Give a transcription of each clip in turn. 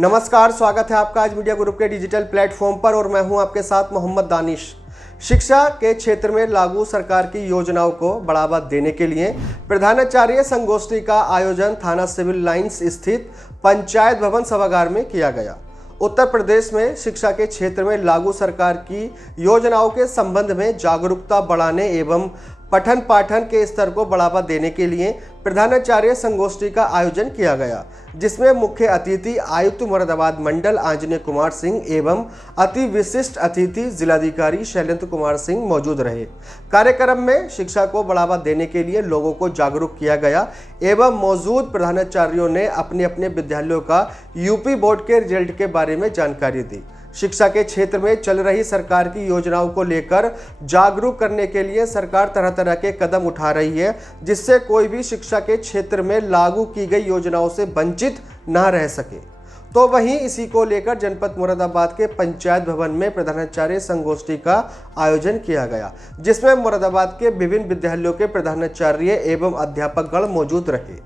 नमस्कार, स्वागत है आपका आज मीडिया ग्रुप के डिजिटल प्लेटफॉर्म पर और मैं हूं आपके साथ मोहम्मद दानिश। शिक्षा के क्षेत्र में लागू सरकार की योजनाओं को बढ़ावा देने के लिए प्रधानाचार्य संगोष्ठी का आयोजन थाना सिविल लाइंस स्थित पंचायत भवन सभागार में किया गया। उत्तर प्रदेश में शिक्षा के क्षेत्र में लागू सरकार की योजनाओं के संबंध में जागरूकता बढ़ाने एवं पठन पाठन के स्तर को बढ़ावा देने के लिए प्रधानाचार्य संगोष्ठी का आयोजन किया गया, जिसमें मुख्य अतिथि आयुक्त मुरादाबाद मंडल आंजनेय कुमार सिंह एवं अति विशिष्ट अतिथि जिलाधिकारी शैलेंद्र कुमार सिंह मौजूद रहे। कार्यक्रम में शिक्षा को बढ़ावा देने के लिए लोगों को जागरूक किया गया एवं मौजूद प्रधानाचार्यों ने अपने अपने विद्यालयों का यूपी बोर्ड के रिजल्ट के बारे में जानकारी दी। शिक्षा के क्षेत्र में चल रही सरकार की योजनाओं को लेकर जागरूक करने के लिए सरकार तरह तरह के कदम उठा रही है, जिससे कोई भी शिक्षा के क्षेत्र में लागू की गई योजनाओं से वंचित न रह सके। तो वहीं इसी को लेकर जनपद मुरादाबाद के पंचायत भवन में प्रधानाचार्य संगोष्ठी का आयोजन किया गया, जिसमें मुरादाबाद के विभिन्न विद्यालयों के प्रधानाचार्य एवं अध्यापकगण मौजूद रहे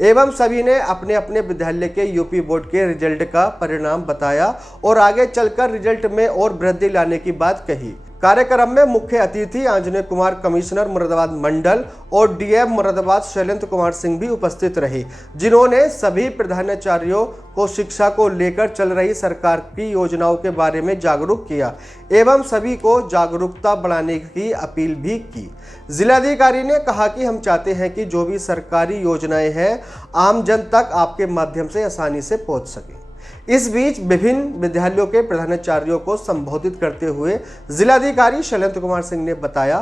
एवं सभी ने अपने अपने विद्यालय के यूपी बोर्ड के रिजल्ट का परिणाम बताया और आगे चलकर रिजल्ट में और वृद्धि लाने की बात कही। कार्यक्रम में मुख्य अतिथि आंजनेय कुमार कमिश्नर मुरादाबाद मंडल और डीएम मुरादाबाद शैलेंद्र कुमार सिंह भी उपस्थित रहे, जिन्होंने सभी प्रधानाचार्यों को शिक्षा को लेकर चल रही सरकार की योजनाओं के बारे में जागरूक किया एवं सभी को जागरूकता बढ़ाने की अपील भी की। जिलाधिकारी ने कहा कि हम चाहते हैं कि जो भी सरकारी योजनाएं हैं आम जन तक आपके माध्यम से आसानी से पहुंच सके। इस बीच विभिन्न विद्यालयों के प्रधानाचार्यों को संबोधित करते हुए जिलाधिकारी शैलेंद्र कुमार सिंह ने बताया,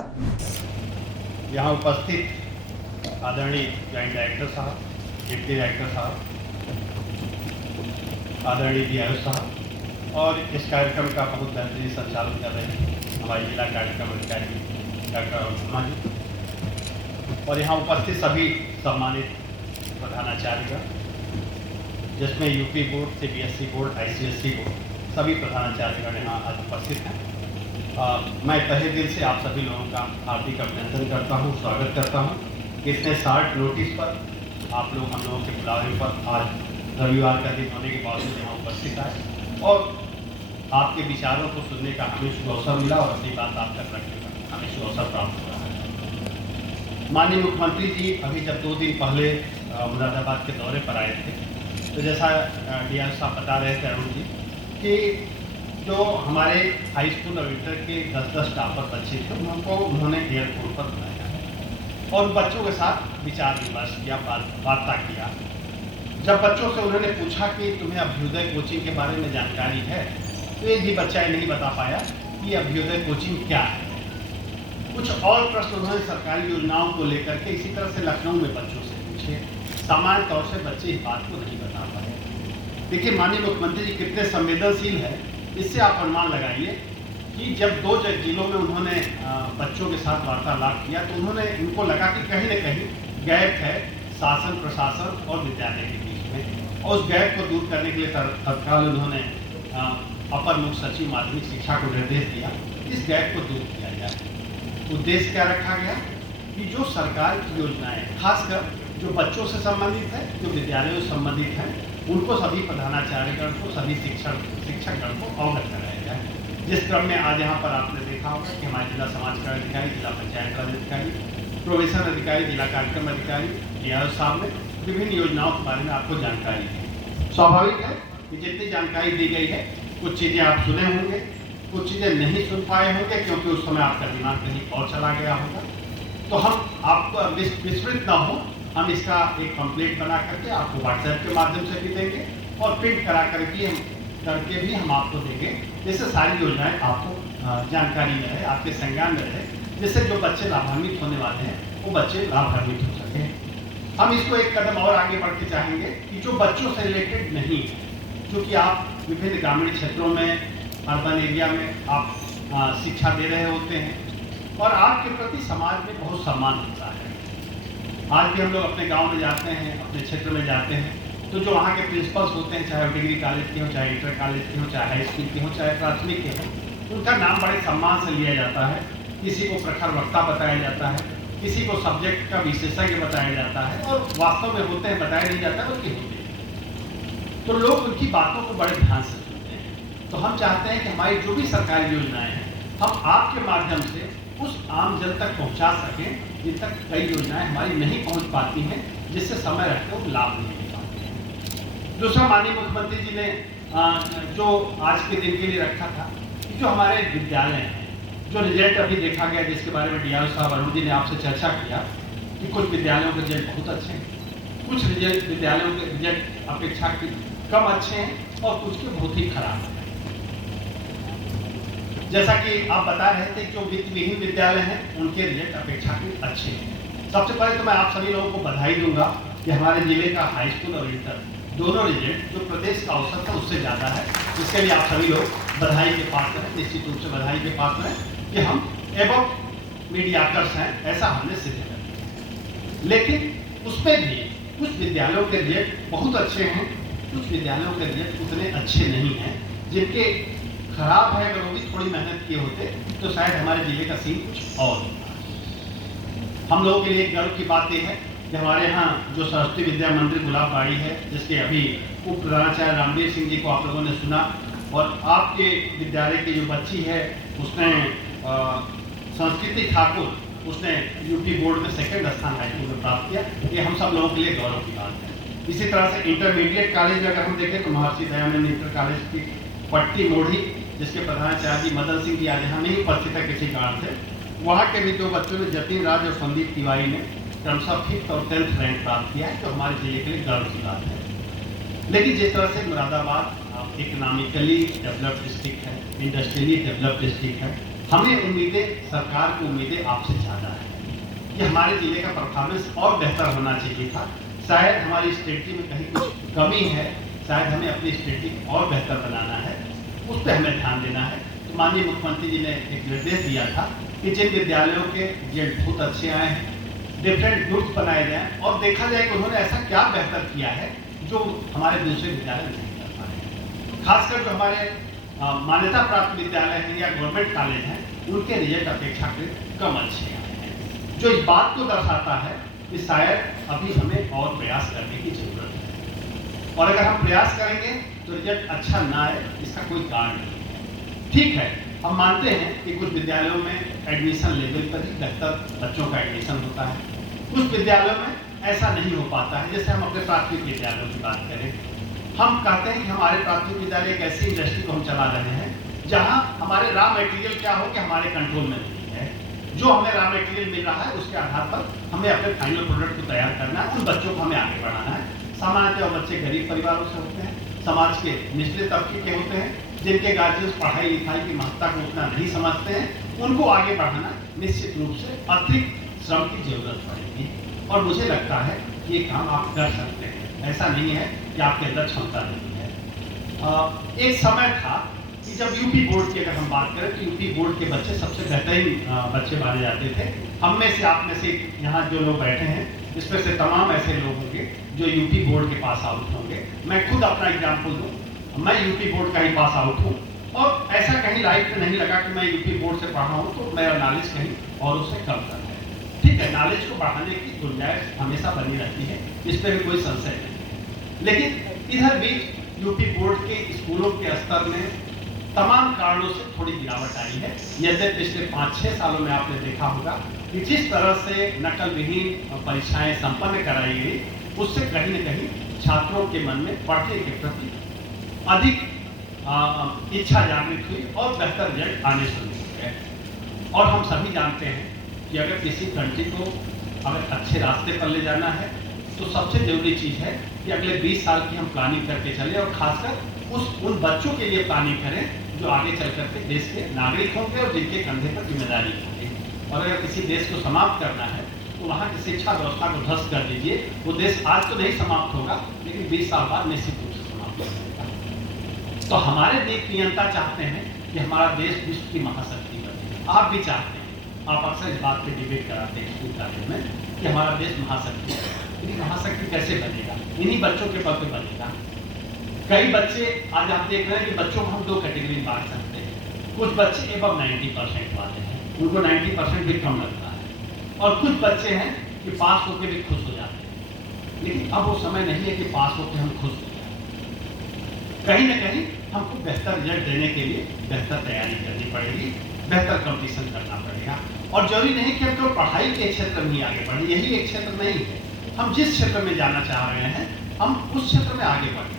यहाँ उपस्थित आदरणीय जॉइंट डायरेक्टर साहब, डिप्टी डायरेक्टर साहब, आदरणीय डीआईओ साहब और इस कार्यक्रम का बहुत बेहतरीन संचालन कर रहे हैं हमारे जिला कार्यक्रम अधिकारी डॉक्टर वर्मा जी और यहाँ उपस्थित सभी सम्मानित प्रधानाचार्य, जिसमें UP board, CBSE board, ICSE board सभी प्रधानाचार्यगण यहाँ आज उपस्थित हैं। मैं तहे दिल से आप सभी लोगों का हार्दिक अभिनंदन करता हूँ, स्वागत करता हूँ। इतने शार्ट नोटिस पर आप लोग हम लोगों के बुलावे पर आज रविवार का दिन होने के बावजूद यहाँ उपस्थित आए और आपके विचारों को सुनने का हमें शुभ अवसर मिला और अपनी बात आप तक रखने का हमें शुभ अवसर प्राप्त हुआ है। माननीय मुख्यमंत्री जी अभी जब 2 दिन पहले मुरादाबाद के दौरे पर आए थे, तो जैसा डीआईओ साहब बता रहे थे अरुण जी कि जो हमारे हाई स्कूल और इंटर के 10-10 टॉपर बच्चे थे उनको उन्होंने एयरपोर्ट पर बुलाया और बच्चों के साथ विचार विमर्श किया, वार्ता किया। जब बच्चों से उन्होंने पूछा कि तुम्हें अभ्युदय कोचिंग के बारे में जानकारी है, तो एक भी बच्चा ये नहीं बता पाया कि अभ्युदय कोचिंग क्या है। कुछ और प्रश्न उन्होंने सरकारी योजनाओं को लेकर के इसी तरह से लखनऊ में बच्चों से पूछे। सामान्य तौर से बच्चे इस बात को नहीं बता पाए। देखिए माननीय मुख्यमंत्री जी कितने संवेदनशील है, इससे आप अनुमान लगाइए कि जब 2 जिलों में उन्होंने बच्चों के साथ वार्तालाप किया तो उन्होंने उनको लगा कि कहीं न कहीं गैप है शासन, प्रशासन और विद्यालय के बीच में, और उस गैप को दूर करने के लिए तत्काल उन्होंने अपर मुख्य सचिव माध्यमिक शिक्षा को निर्देश दिया इस गैप को दूर किया जाए। उद्देश्य क्या रखा गया कि जो सरकार की योजनाएं खासकर जो बच्चों से संबंधित है, जो विद्यालयों से संबंधित हैं, उनको सभी प्रधानाचार्यगण को, सभी शिक्षकगण को अवगत कराया जाए। जिस क्रम में आज यहाँ पर आपने देखा होगा कि हमारे जिला समाज कल्याण अधिकारी, जिला पंचायत राज अधिकारी, प्रोबेशन अधिकारी, जिला कार्यक्रम अधिकारी, डीआईओ साहब ने विभिन्न योजनाओं के बारे में आपको जानकारी दी। स्वाभाविक है कि जितनी जानकारी दी गई है कुछ चीज़ें आप सुने होंगे, कुछ चीज़ें नहीं सुन पाए होंगे क्योंकि उस समय आपका दिमाग कहीं और चला गया होगा। तो हम आपको विस्मृत न हो, हम इसका एक कंप्लेंट बना करके आपको व्हाट्सएप के माध्यम से भी देंगे और प्रिंट करा करके भी हम आपको देंगे, जिससे सारी योजनाएं आपको जानकारी में रहे, आपके संज्ञान में रहे, जिससे जो बच्चे लाभान्वित होने वाले हैं वो बच्चे लाभान्वित हो सकें। हम इसको एक कदम और आगे बढ़ के चाहेंगे कि जो बच्चों से रिलेटेड नहीं है, क्योंकि आप विभिन्न ग्रामीण क्षेत्रों में, अर्बन एरिया में आप शिक्षा दे रहे होते हैं और आपके प्रति समाज में बहुत सम्मान होता है। आज भी हम लोग अपने गांव में जाते हैं, अपने क्षेत्र में जाते हैं, तो जो वहाँ के प्रिंसिपल्स होते हैं, चाहे वो डिग्री कॉलेज के हों, चाहे इंटर कॉलेज के हों, चाहे हाई स्कूल के हों, चाहे प्राथमिक के हों, उनका नाम बड़े सम्मान से लिया जाता है। किसी को प्रखर वक्ता बताया जाता है, किसी को सब्जेक्ट का विशेषज्ञ बताया जाता है और वास्तव में होते हैं बताया नहीं जाता बल्कि होते हैं। तो लोग उनकी बातों को बड़े ध्यान से सुनते हैं। तो हम चाहते हैं कि हमारी जो भी सरकारी योजनाएं हैं हम आपके माध्यम से उस आम जन तक पहुंचा सकें जिन तक कई योजनाएं हमारी नहीं पहुंच पाती हैं, जिससे समय रहते वो लाभ नहीं ले पाते हैं। दूसरा, माननीय मुख्यमंत्री जी ने जो आज के दिन के लिए रखा था कि जो हमारे विद्यालय हैं, जो रिजल्ट अभी देखा गया जिसके बारे में DRO साहब अरुण जी ने आपसे चर्चा किया कि कुछ विद्यालयों के रिजल्ट बहुत अच्छे हैं, कुछ विद्यालयों के रिजल्ट अपेक्षाकृत कम अच्छे हैं और कुछ के बहुत ही खराब हैं। जैसा कि आप बता रहे थे जो वित्त विहीन विद्यालय हैं उनके रिजल्ट अपेक्षाकृत अच्छे हैं। सबसे पहले तो मैं आप सभी लोगों को बधाई दूंगा कि हमारे जिले का हाई स्कूल और इंटर दोनों रिजल्ट जो प्रदेश का औसत है उससे ज़्यादा है। इसके लिए आप सभी लोग बधाई के पात्र हैं, निश्चित रूप से बधाई के पात्र हैं कि हम एवं मीडियाकर्स हैं, ऐसा हमने सिद्ध कर दिया। लेकिन उसमें भी कुछ विद्यालयों के रिजल्ट बहुत अच्छे हैं, कुछ विद्यालयों के रिजल्ट उतने अच्छे नहीं हैं, जिनके खराब है। अगर वो भी थोड़ी मेहनत किए होते तो शायद हमारे जिले का सीन कुछ और होता। हम लोगों के लिए गर्व की बात यह है कि हमारे यहाँ जो सरस्वती विद्या मंदिर गुलाबबाड़ी है, जिसके अभी उप प्रधानाचार्य रामवीर सिंह जी को आप लोगों ने सुना, और आपके विद्यालय की जो बच्ची है उसने संस्कृति ठाकुर, उसने यूपी बोर्ड में 2nd स्थान हाई स्कूल में प्राप्त किया। ये हम सब लोगों के लिए गौरव की बात है। इसी तरह से इंटरमीडिएट कॉलेज में अगर हम देखें तो महर्षि दयानंद इंटर कॉलेज की पट्टी मोढ़ी, जिसके प्रधानाचार्य जी मदन सिंह जी आज यहाँ नहीं उपस्थित है किसी कारण से, वहाँ के भी 2 बच्चों ने, जतिन राज और संदीप तिवारी ने क्रमशः 5th और 10th रैंक प्राप्त किया है, जो हमारे जिले के लिए गर्व की बात है। लेकिन जिस तरह से मुरादाबाद इकोनॉमिकली डेवलप्ड डिस्ट्रिक्ट है, इंडस्ट्रियली डेवलप्ड डिस्ट्रिक्ट है, हमें उम्मीदें, सरकार की उम्मीदें आपसे ज़्यादा है कि हमारे जिले का परफॉर्मेंस और बेहतर होना चाहिए था। शायद हमारी स्ट्रेटजी में कहीं कुछ कमी है, शायद हमें अपनी स्ट्रेटजी और बेहतर बनाना है, उस पर हमें ध्यान देना है। तो माननीय मुख्यमंत्री जी ने एक निर्देश दिया था कि जिन विद्यालयों के रिजल्ट बहुत अच्छे आए हैं, डिफरेंट ग्रुप्स बनाए जाएं और देखा जाए कि उन्होंने ऐसा क्या बेहतर किया है जो हमारे दूसरे विद्यालय नहीं कर पाए। खासकर जो हमारे मान्यता प्राप्त विद्यालय हैं या गवर्नमेंट कॉलेज हैं, उनके रिजल्ट अपेक्षाकृत कम अच्छे आए हैं, जो इस बात को दर्शाता है कि शायद अभी हमें और प्रयास करने की जरूरत है। और अगर हम प्रयास करेंगे तो रिजल्ट अच्छा ना आए, इसका कोई कारण नहीं है। ठीक है, हम मानते हैं कि कुछ विद्यालयों में एडमिशन लेवल पर ही बेहतर बच्चों का एडमिशन होता है, कुछ विद्यालयों में ऐसा नहीं हो पाता है। जैसे हम अपने प्राथमिक विद्यालयों की बात करें, हम कहते हैं कि हमारे प्राथमिक विद्यालय एक ऐसी इंडस्ट्री को हम चला रहे हैं जहां हमारे रॉ मटेरियल क्या हो कि हमारे कंट्रोल में नहीं है। जो हमें रॉ मटेरियल मिल रहा है उसके आधार पर हमें अपने फाइनल प्रोडक्ट को तैयार करना है, उन बच्चों को हमें आगे बढ़ाना है। सामान्यतः बच्चे गरीब परिवारों से होते हैं, समाज के निचले तबके के होते हैं, जिनके गार्जियंस पढ़ाई लिखाई की महत्ता को उतना नहीं समझते हैं, उनको आगे बढ़ाना निश्चित रूप से अतिरिक्त श्रम की जरूरत पड़ेगी। और मुझे लगता है कि ये काम आप कर सकते हैं, ऐसा नहीं है कि आपके अंदर क्षमता नहीं है। एक समय था कि जब यूपी बोर्ड की अगर हम बात करें तो यूपी बोर्ड के बच्चे सबसे बेहतरीन बच्चे माने जाते थे। हम में से, आप में से यहाँ जो लोग बैठे हैं, इसमें से तमाम ऐसे लोग होंगे जो यूपी बोर्ड के पास आउट होंगे। मैं खुद अपना एग्जाम्पल दूँ, मैं यूपी बोर्ड का ही पास आउट हूँ और ऐसा कहीं लाइफ में नहीं लगा कि मैं यूपी बोर्ड से पढ़ा हूँ तो मेरा नॉलेज कहीं और उससे कम कर है। ठीक है, नॉलेज को बढ़ाने की गुंजाइश हमेशा बनी रहती है, इस पर भी कोई संशय नहीं। लेकिन इधर भी यूपी बोर्ड के स्कूलों के स्तर में तमाम कारणों से थोड़ी गिरावट आई है। यद्यपि पिछले 5-6 सालों में आपने देखा होगा कि जिस तरह से नकल विहीन परीक्षाएं संपन्न कराई गई, उससे कहीं न कहीं छात्रों के मन में पढ़ने के प्रति अधिक इच्छा जागृत हुई और बेहतर रिजल्ट आने शुरू हो गए। और हम सभी जानते हैं कि अगर किसी कंट्री को अगर अच्छे रास्ते पर ले जाना है तो सबसे जरूरी चीज़ है कि अगले 20 साल की हम प्लानिंग करके चलें और खासकर उन बच्चों के लिए प्लानिंग करें जो आगे चल करके देश के नागरिक होंगे और जिनके कंधे पर जिम्मेदारी होगी। और अगर किसी देश को समाप्त करना है तो वहाँ की शिक्षा व्यवस्था को ध्वस्त कर दीजिए। वो देश आज तो नहीं समाप्त होगा, लेकिन 20 साल बाद निश्चित रूप से समाप्त हो जाएगा। तो हमारे देश नियंता चाहते हैं कि हमारा देश विश्व की महाशक्ति बने। आप भी चाहते हैं, आप अक्सर इस बात पे डिबेट कराते हैं स्कूल कॉलेज में कि हमारा देश महाशक्ति है। लेकिन महाशक्ति कैसे बनेगा? इन्हीं बच्चों के बल पे बनेगा। कई बच्चे, आज आप देख रहे हैं कि बच्चों को हम 2 कैटेगरी में बांट सकते हैं। कुछ बच्चे एबव 90% वाले हैं, उनको 90% भी कम लगता है, और कुछ बच्चे हैं कि पास होकर भी खुश हो जाते हैं। लेकिन अब वो समय नहीं है कि पास होकर हम खुश हो जाए। कहीं ना कहीं हमको बेहतर रिजल्ट देने के लिए बेहतर तैयारी करनी पड़ेगी, बेहतर कंपटीशन करना पड़ेगा। और जरूरी नहीं कि हम केवल पढ़ाई के क्षेत्र में ही आगे बढ़ें, यही एक क्षेत्र नहीं है। हम जिस क्षेत्र में जाना चाह रहे हैं हम उस क्षेत्र में आगे बढ़ें।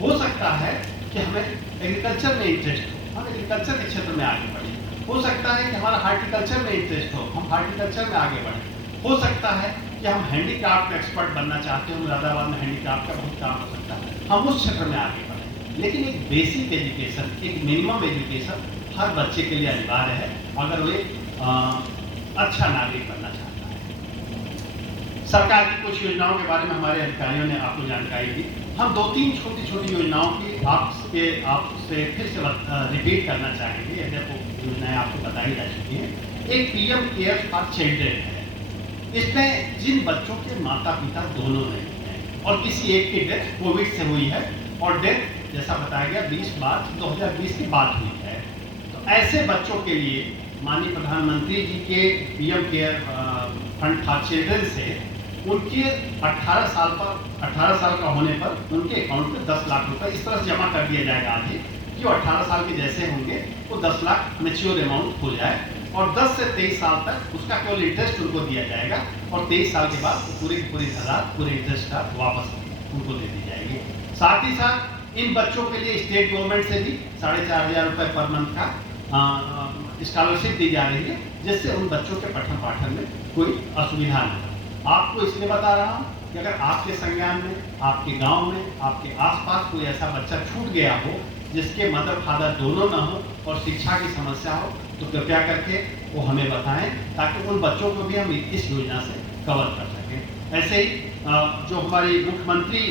हो सकता है कि हमें एग्रीकल्चर में इंटरेस्ट हो, हम एग्रीकल्चर के क्षेत्र में आगे बढ़ें। हो सकता है कि हमारा हार्टिकल्चर में इंटरेस्ट हो, हम हार्टिकल्चर में आगे बढ़ें। हो सकता है कि हम हैंडीक्राफ्ट में एक्सपर्ट बनना चाहते हो, मुरादाबाद में हैंडीक्राफ्ट का बहुत काम हो सकता है, हम उस क्षेत्र में आगे बढ़ें। लेकिन एक बेसिक एजुकेशन, एक मिनिमम एजुकेशन हर बच्चे के लिए अनिवार्य है अगर वे अच्छा नागरिक बनना चाहता है। सरकार की कुछ योजनाओं के बारे में हमारे अधिकारियों ने आपको जानकारी दी। हम 2-3 छोटी-छोटी योजनाओं की आपसे फिर से रिपीट करना चाहेंगे। यदि योजनाएं आपको बताई जा चुकी हैं। एक पीएम केयर फॉर चिल्ड्रेन है। इसमें जिन बच्चों के माता पिता दोनों नहीं हैं और किसी एक की डेथ कोविड से हुई है और डेथ जैसा बताया गया 20 मार्च 2020 की बात हुई है, तो ऐसे बच्चों के लिए माननीय प्रधानमंत्री जी के PM care fund for children से उनके 18 साल का होने पर उनके अकाउंट में 10 लाख रुपए इस तरह से जमा कर दिया जाएगा आज ही कि वो 18 साल के जैसे होंगे वो 10 लाख मैच्योर अमाउंट हो जाए और 10 से 23 साल तक उसका केवल इंटरेस्ट उनको दिया जाएगा और 23 साल के बाद पूरी पूरे इंटरेस्ट का वापस उनको दे दी जाएगी। साथ ही साथ इन बच्चों के लिए स्टेट गवर्नमेंट से भी 4,500 रुपये पर मंथ का स्कॉलरशिप दी जा रही है, जिससे उन बच्चों के पठन पाठन में कोई असुविधा नहीं। आपको इसलिए बता रहा हूँ कि अगर आपके संज्ञान में, आपके गांव में, आपके आसपास कोई ऐसा बच्चा छूट गया हो जिसके मदर फादर दोनों ना हो और शिक्षा की समस्या हो, तो कृपया करके वो हमें बताएं ताकि उन बच्चों को भी हम इस योजना से कवर कर सकें। ऐसे ही जो हमारी मुख्यमंत्री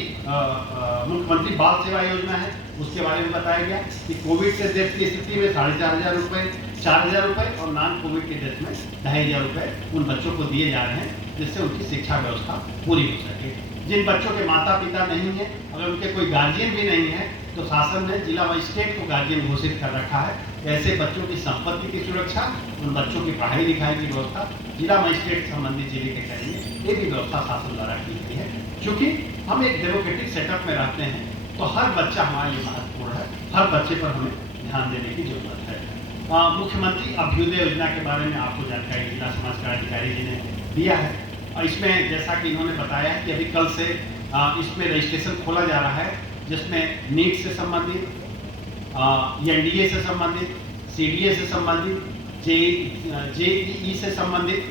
बाल सेवा योजना है उसके बारे में बताया गया कि कोविड से डेथ की स्थिति में 4,500 रुपये, 4,000 रुपये और नॉन कोविड की डेथ में 2,500 रुपये उन बच्चों को दिए जा रहे हैं, जिससे उनकी शिक्षा व्यवस्था पूरी हो सके। जिन बच्चों के माता पिता नहीं है, अगर उनके कोई गार्जियन भी नहीं है, तो शासन ने जिला मजिस्ट्रेट को गार्जियन घोषित कर रखा है। ऐसे बच्चों की संपत्ति की सुरक्षा, उन बच्चों की पढ़ाई लिखाई की व्यवस्था जिला मजिस्ट्रेट संबंधित जिले के करेंगे, ये भी व्यवस्था शासन द्वारा की गई है। क्योंकि हम एक डेमोक्रेटिक सेटअप में रहते हैं, तो हर बच्चा हमारे लिए महत्वपूर्ण है, हर बच्चे पर हमें ध्यान देने की जरूरत है। मुख्यमंत्री अभ्युदय योजना के बारे में आपको जानकारी जिला समाज कल्याण अधिकारी जी ने दिया है। और इसमें जैसा कि इन्होंने बताया कि अभी कल से इसमें रजिस्ट्रेशन खोला जा रहा है, जिसमें नीट से संबंधित, एनडीए से संबंधित, सीडीए से संबंधित, जेईई से संबंधित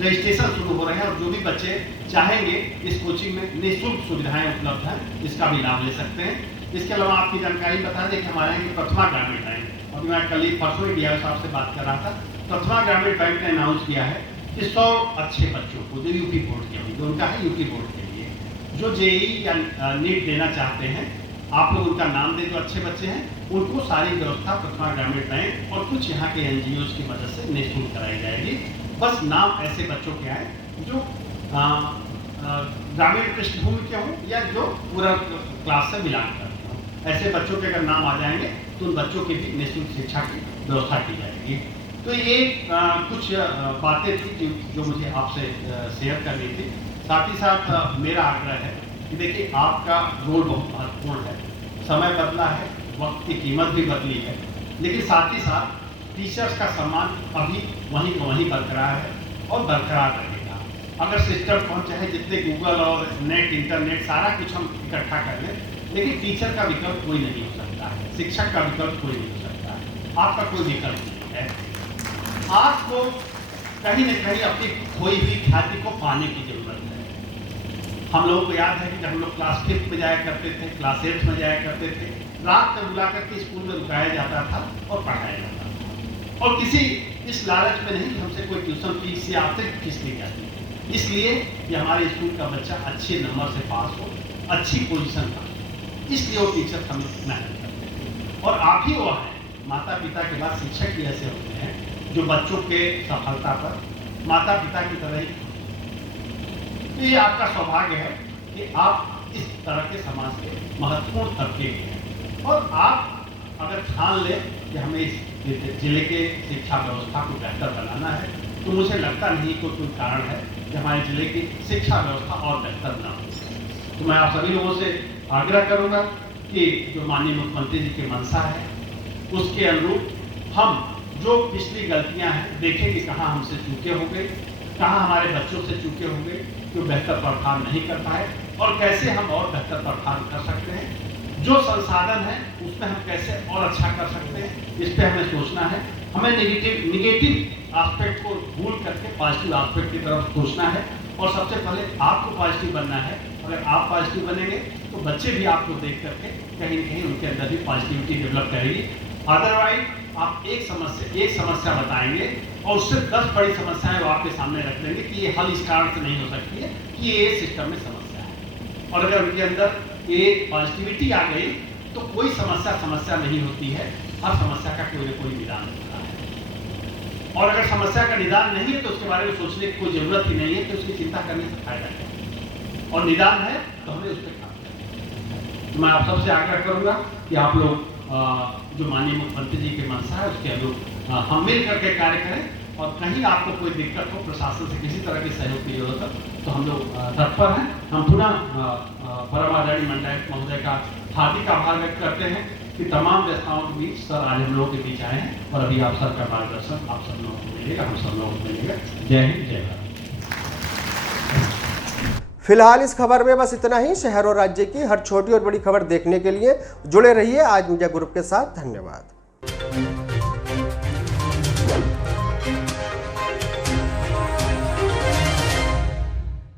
रजिस्ट्रेशन शुरू हो रहे हैं और जो भी बच्चे चाहेंगे इस कोचिंग में निःशुल्क सुविधाएं उपलब्ध हैं, इसका भी लाभ ले सकते हैं। इसके अलावा आपकी जानकारी बता दें कि हमारे यहाँ प्रथमा ग्रामीण बैंक, अभी मैं कल ही परसों ही डीआईओ साहब से बात कर रहा था, प्रथमा ग्रामीण बैंक ने अनाउंस किया है कि 100 अच्छे बच्चों को जो यूपी बोर्ड के लिए, जो उनका है यूपी बोर्ड के लिए, जो जेईई या नीट देना चाहते हैं, आप लोग उनका नाम दे, जो अच्छे बच्चे हैं उनको सारी व्यवस्था प्रथमा ग्रामीण बैंक और कुछ यहाँ के एनजीओ की मदद से निःशुल्क कराई जाएगी। बस नाम ऐसे बच्चों के आए जो ग्रामीण पृष्ठभूमि के हों या जो पूरा क्लास से बिलोंग करते हों। ऐसे बच्चों के अगर नाम आ जाएंगे तो उन बच्चों की भी निःशुल्क शिक्षा की व्यवस्था की जाएगी। तो ये कुछ बातें थी जो मुझे आपसे शेयर करनी थी। साथ ही साथ मेरा आग्रह है कि देखिए, आपका रोल बहुत महत्वपूर्ण है। समय बदला है, वक्त की कीमत भी बदली है, लेकिन साथ ही साथ टीचर्स का सम्मान अभी वहीं को वहीं बरकरार है और बरकरार रहेगा। अगर सिस्टम पहुँच चाहे जितने गूगल और नेट, इंटरनेट सारा कुछ हम इकट्ठा कर लें, लेकिन टीचर का विकल्प कोई नहीं हो सकता है, शिक्षक का विकल्प कोई नहीं हो सकता है, आपका कोई विकल्प नहीं है। आपको कहीं न कहीं अपनी खोई हुई ख्याति को पाने की जरूरत है। हम लोगों को याद है कि जब हम लोग क्लास 5 में जाया करते थे, क्लास 8 में जाया करते थे, रात में बुला करके स्कूल में रुकाया जाता था और पढ़ाया जाता था, और किसी इस लालच में नहीं कि हमसे कोई ट्यूशन फीस या अतिरिक्त फीस ली जाती है, इसलिए कि हमारे स्कूल का बच्चा अच्छे नंबर से पास हो, अच्छी पोजीशन पर, इसलिए वो टीचर हमें मेहनत करते हैं। और आप ही वो हैं, माता पिता के बाद शिक्षक ही ऐसे होते हैं जो बच्चों के सफलता पर माता पिता की तरह ही। तो ये आपका सौभाग्य है कि आप इस तरह के समाज के महत्वपूर्ण तबके के हैं, और आप अगर ठान लें कि हमें इस जिले के शिक्षा व्यवस्था को बेहतर बनाना है, तो मुझे लगता नहीं कि कोई कारण है कि हमारे जिले की शिक्षा व्यवस्था और बेहतर ना हो। तो मैं आप सभी लोगों से आग्रह करूंगा कि जो माननीय मुख्यमंत्री जी की मंशा है उसके अनुरूप हम जो पिछली गलतियां हैं देखेंगे कहाँ हमसे चूके हो गए, कहाँ हमारे बच्चों से चूके हो गए जो बेहतर परफॉर्म नहीं कर पाए और कैसे हम और बेहतर परफॉर्म कर सकते हैं। जो संसाधन है उसमें हम कैसे और अच्छा कर सकते हैं, इस पर हमें सोचना है। हमें निगेटिव एस्पेक्ट को भूल करके पॉजिटिव एस्पेक्ट की तरफ सोचना है और सबसे पहले आपको पॉजिटिव बनना है। अगर आप पॉजिटिव बनेंगे तो बच्चे भी आपको देख करके कहीं न कहीं उनके अंदर भी पॉजिटिविटी डेवलप करेगी। अदरवाइज आप एक समस्या बताएंगे और उससे 10 बड़ी समस्याएं वो आपके सामने रख देंगे कि ये हल इस कारण से नहीं हो सकती है कि ये सिस्टम में समस्या है। और अगर उनके अंदर एक पॉजिटिविटी आ गई तो कोई समस्या नहीं होती है, हर समस्या का कोई न कोई निदान होता है। और अगर समस्या का निदान नहीं है तो उसके बारे में सोचने की कोई जरूरत ही नहीं है, तो उसकी चिंता करने से फायदा नहीं। और निदान है तो हमें उस पर काम करना है। तो मैं आप सबसे आग्रह करूंगा कि आप लोग जो माननीय मुख्यमंत्री जी की मंशा है उसके अनुरूप हम मिल करके कार्य करें और कहीं आपको कोई दिक्कत हो, प्रशासन से किसी तरह के सहयोग की जरूरत हो तो हम लोग तत्पर हैं। हम पुनः परम आदरणीय मंडलायुक्त महोदय का हार्दिक आभार व्यक्त करते हैं कि तमाम व्यवस्थाओं के बीच सर आज हम लोगों के बीच आए हैं और अभी आप सर का मार्गदर्शन आप सब लोगों को मिलेगा, हम सब लोगों को मिलेगा। जय हिंद, जय भारत। फिलहाल इस खबर में बस इतना ही। शहर और राज्य की हर छोटी और बड़ी खबर देखने के लिए जुड़े रहिए आज मीडिया ग्रुप के साथ। धन्यवाद।